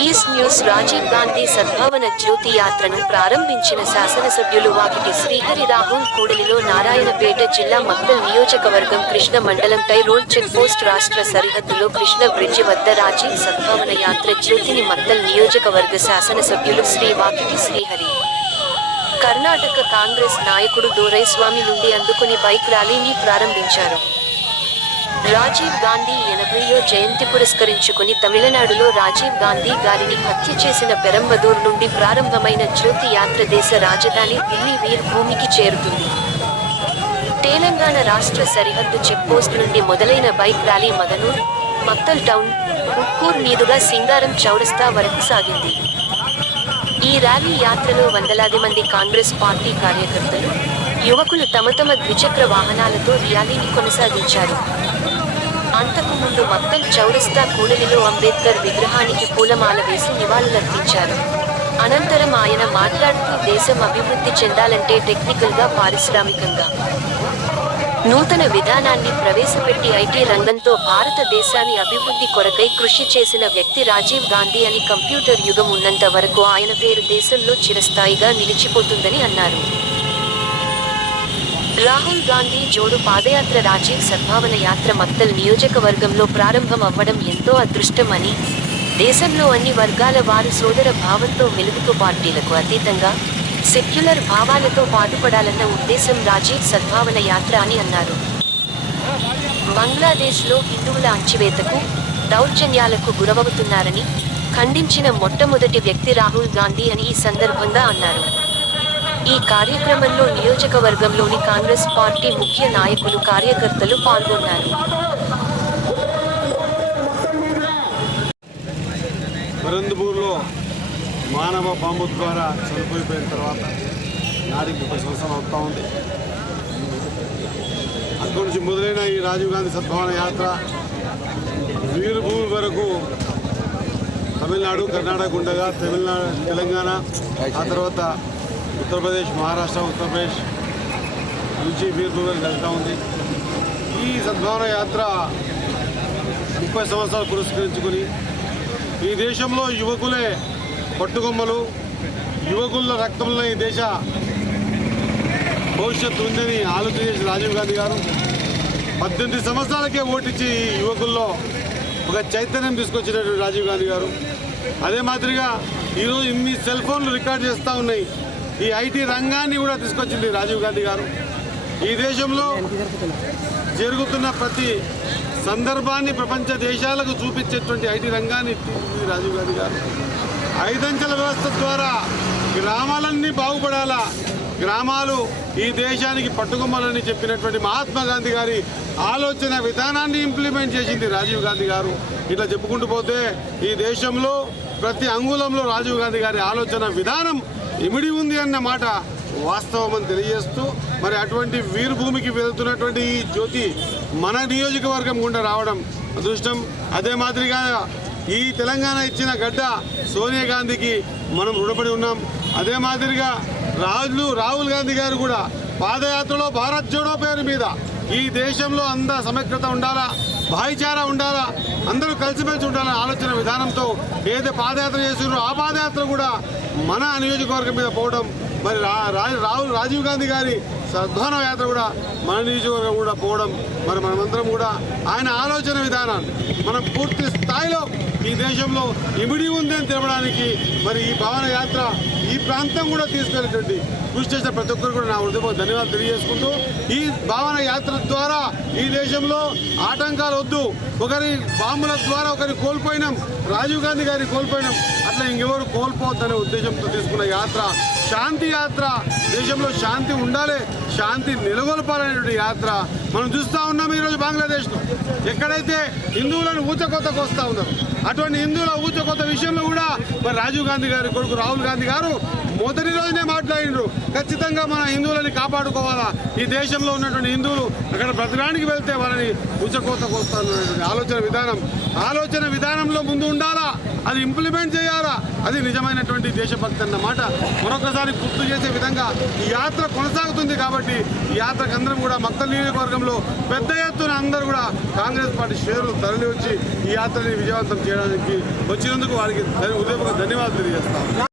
News Rajiv Gandhi Sadbhavana Jyoti యాత్రను ప్రారంభించిన శాసనసభ్యులు వాకిటి శ్రీహరి రాహుల్ కూడలిలో నారాయణపేట జిల్లా మక్తల్ నియోజకవర్గం కృష్ణ మండలం టై రోడ్ చెక్ పోస్ట్ రాష్ట్ర సరిహద్దులో కృష్ణ బ్రిడ్జి వద్ద రాజీవ్ సద్భావన యాత్ర జ్యోతిని మక్తల్ నియోజకవర్గ శాసనసభ్యులు శ్రీ వాకిటి శ్రీహరి. కర్ణాటక కాంగ్రెస్ నాయకుడు దోరైస్వామి నుండి అందుకుని బైక్ ర్యాలీని ప్రారంభించారు. రాజీవ్ గాంధీ ఎనభైయో జయంతి పురస్కరించుకుని తమిళనాడులో రాజీవ్ గాంధీ గారిని హత్య చేసిన పెరంబదూర్ నుండి ప్రారంభమైన జ్యోతి యాత్ర దేశ రాజధాని ఢిల్లీ వీర్ భూమికి చేరుతుంది. తెలంగాణ రాష్ట్ర సరిహద్దు చెక్పోస్ట్ నుండి మొదలైన bike rally Madnoor Makthal town Ukkur మీదుగా సింగారం చౌరస్తా వరకు సాగింది. ఈ ర్యాలీ యాత్రలో వందలాది మంది కాంగ్రెస్ పార్టీ కార్యకర్తలు యువకులు తమ తమ ద్విచక్ర వాహనాలతో ర్యాలీని కొనసాగించారు. అంతకుముందు మొత్తం చౌరస్తా కూడలిలో అంబేద్కర్ విగ్రహానికి పూలమాల వేసి నివాళులర్పించారు. అనంతరం ఆయన మాట్లాడుతూ దేశం అభివృద్ధి చెందాలంటే టెక్నికల్గా పారిశ్రామికంగా. నూతన విధానాన్ని ప్రవేశపెట్టి ఐటీ రంగంతో భారతదేశాన్ని అభివృద్ధి కొరకై కృషి చేసిన వ్యక్తి రాజీవ్ గాంధీ అని కంప్యూటర్ యుగం ఉన్నంత వరకు ఆయన పేరు దేశంలో చిరస్థాయిగా నిలిచిపోతుందని అన్నారు. రాహుల్ గాంధీ జోడు పాదయాత్ర రాజీవ్ సద్భావన యాత్ర మక్తల్ నియోజకవర్గంలో ప్రారంభం అవ్వడం ఎంతో అదృష్టమని దేశంలో అన్ని వర్గాల వారు సోదర భావంతో వెలుగుతో పార్టీలకు అతీతంగా సెక్యులర్ భావాలతో పాటుపడాలన్న ఉద్దేశం రాజీవ్ సద్భావన యాత్ర అని అన్నారు. బంగ్లాదేశ్లో హిందువుల అంచివేతకు దౌర్జన్యాలకు గురవవుతున్నారని ఖండించిన మొట్టమొదటి వ్యక్తి రాహుల్ గాంధీ అని ఈ సందర్భంగా అన్నారు. ఈ కార్యక్రమంలో నియోజకవర్గంలోని కాంగ్రెస్ పార్టీ ముఖ్య నాయకులు కార్యకర్తలు పాల్గొన్నారు. అనంతపూర్లో మానవ బాంబు ద్వారా చనిపోయిపోయిన తర్వాత నాటికి ముప్పై సంవత్సరాలు అవుతా ఉంది. అక్కడి నుంచి మొదలైన ఈ రాజీవ్ గాంధీ సద్భావన యాత్ర వీరభూమి వరకు తమిళనాడు కర్ణాటక ఉండగా తమిళనాడు తెలంగాణ ఆ తర్వాత ఉత్తరప్రదేశ్ మహారాష్ట్ర ఉత్తరప్రదేశ్ నుంచి వీరభూమి వెళ్తూ ఉంది. ఈ సద్భావన యాత్ర ముప్పై సంవత్సరాలు పురస్కరించుకుని ఈ దేశంలో యువకులే పట్టుకొమ్మలు యువకుల రక్తంలో ఈ దేశ భవిష్యత్తు ఉందని ఆలోచన చేసిన రాజీవ్ గాంధీ గారు పద్దెనిమిది సంవత్సరాలకే ఓటించి ఈ యువకుల్లో ఒక చైతన్యం తీసుకొచ్చినటువంటి రాజీవ్ గాంధీ గారు. అదే మాదిరిగా ఈరోజు ఇన్ని సెల్ ఫోన్లు రికార్డ్ చేస్తూ ఉన్నాయి. ఈ ఐటీ రంగాన్ని కూడా తీసుకొచ్చింది రాజీవ్ గాంధీ గారు. ఈ దేశంలో జరుగుతున్న ప్రతి సందర్భాన్ని ప్రపంచ దేశాలకు చూపించేటువంటి ఐటీ రంగాన్ని రాజీవ్ గాంధీ గారు. ఐదంచెల వ్యవస్థ ద్వారా గ్రామాలన్నీ బాగుపడాలా గ్రామాలు ఈ దేశానికి పట్టుకొమ్మాలని చెప్పినటువంటి మహాత్మా గాంధీ గారి ఆలోచన విధానాన్ని ఇంప్లిమెంట్ చేసింది రాజీవ్ గాంధీ గారు. ఇట్లా చెప్పుకుంటూ పోతే ఈ దేశంలో ప్రతి అంగుళంలో రాజీవ్ గాంధీ గారి ఆలోచన విధానం ఇమిడి ఉంది అన్న మాట వాస్తవం అని తెలియజేస్తూ మరి అటువంటి వీరభూమికి వెళ్తున్నటువంటి ఈ జ్యోతి మన నియోజకవర్గం గుండా రావడం అదృష్టం. అదే మాదిరిగా ఈ తెలంగాణ ఇచ్చిన గడ్డ సోనియా గాంధీకి మనం రుణపడి ఉన్నాం. అదే మాదిరిగా రాజులు రాహుల్ గాంధీ గారు కూడా పాదయాత్రలో భారత్ జోడో పేరు మీద ఈ దేశంలో అంతా సమగ్రత ఉండాలా? భాయిచారా ఉండాలా? అందరూ కలిసిమెలిసి ఉండాలనే ఆలోచన విధానంతో ఏదైతే పాదయాత్ర చేస్తున్నారో ఆ పాదయాత్ర కూడా మన నియోజకవర్గం మీద పోవడం మరి రా రా- రాహుల్ రాజీవ్ గాంధీ గారి సద్భావన యాత్ర కూడా మన నియోజకవర్గం కూడా పోవడం మరి మనమందరం కూడా ఆయన ఆలోచన విధానాన్ని మనం పూర్తి స్థాయిలో ఈ దేశంలో ఇమిడి ఉంది అని తెలపడానికి మరి ఈ భవన యాత్ర ఈ ప్రాంతం కూడా తీసుకెళ్ళేటువంటి కృషి చేసిన ప్రతి ఒక్కరు కూడా నా హృదయపూర్వక ధన్యవాదాలు తెలియజేసుకుంటూ ఈ భావన యాత్ర ద్వారా ఈ దేశంలో ఆటంకాలు వద్దు. ఒకరి బాంబుల ద్వారా ఒకరిని కోల్పోయినాం. రాజీవ్ గాంధీ గారిని కోల్పోయినాం. అట్లా ఇంకెవరు కోల్పోవద్దనే ఉద్దేశంతో తీసుకున్న యాత్ర శాంతి యాత్ర దేశంలో శాంతి ఉండాలి శాంతి నెలకొల్పాలనేటువంటి యాత్ర మనం చూస్తూ ఉన్నాం ఈరోజు బంగ్లాదేశ్లో. ఎక్కడైతే హిందువులను ఊచకొత్తకు వస్తూ ఉన్నారు అటువంటి హిందువుల ఊచకొత్త విషయంలో కూడా మరి రాజీవ్ గాంధీ గారి కొడుకు రాహుల్ గాంధీ గారు మొదటి రోజునే మాట్లాడిండ్రు ఖచ్చితంగా మన హిందువులని కాపాడుకోవాలా? ఈ దేశంలో ఉన్నటువంటి హిందువులు అక్కడ బ్రతకడానికి వెళ్తే వాళ్ళని ఉచ్చకోతకు వస్తారు ఆలోచన విధానం ఆలోచన విధానంలో ముందు ఉండాలా? అది ఇంప్లిమెంట్ చేయాలా? అది నిజమైనటువంటి దేశభక్తి అన్నమాట మరొకసారి గుర్తు చేసే విధంగా ఈ యాత్ర కొనసాగుతుంది కాబట్టి ఈ యాత్రకు అందరం కూడా మక్త నియోజకవర్గంలో పెద్ద ఎత్తున అందరూ కూడా కాంగ్రెస్ పార్టీ షేర్లు తరలి వచ్చి ఈ యాత్రని విజయవంతం చేయడానికి వచ్చినందుకు వారికి ఉదయపూర్వక ధన్యవాదాలు తెలియజేస్తాం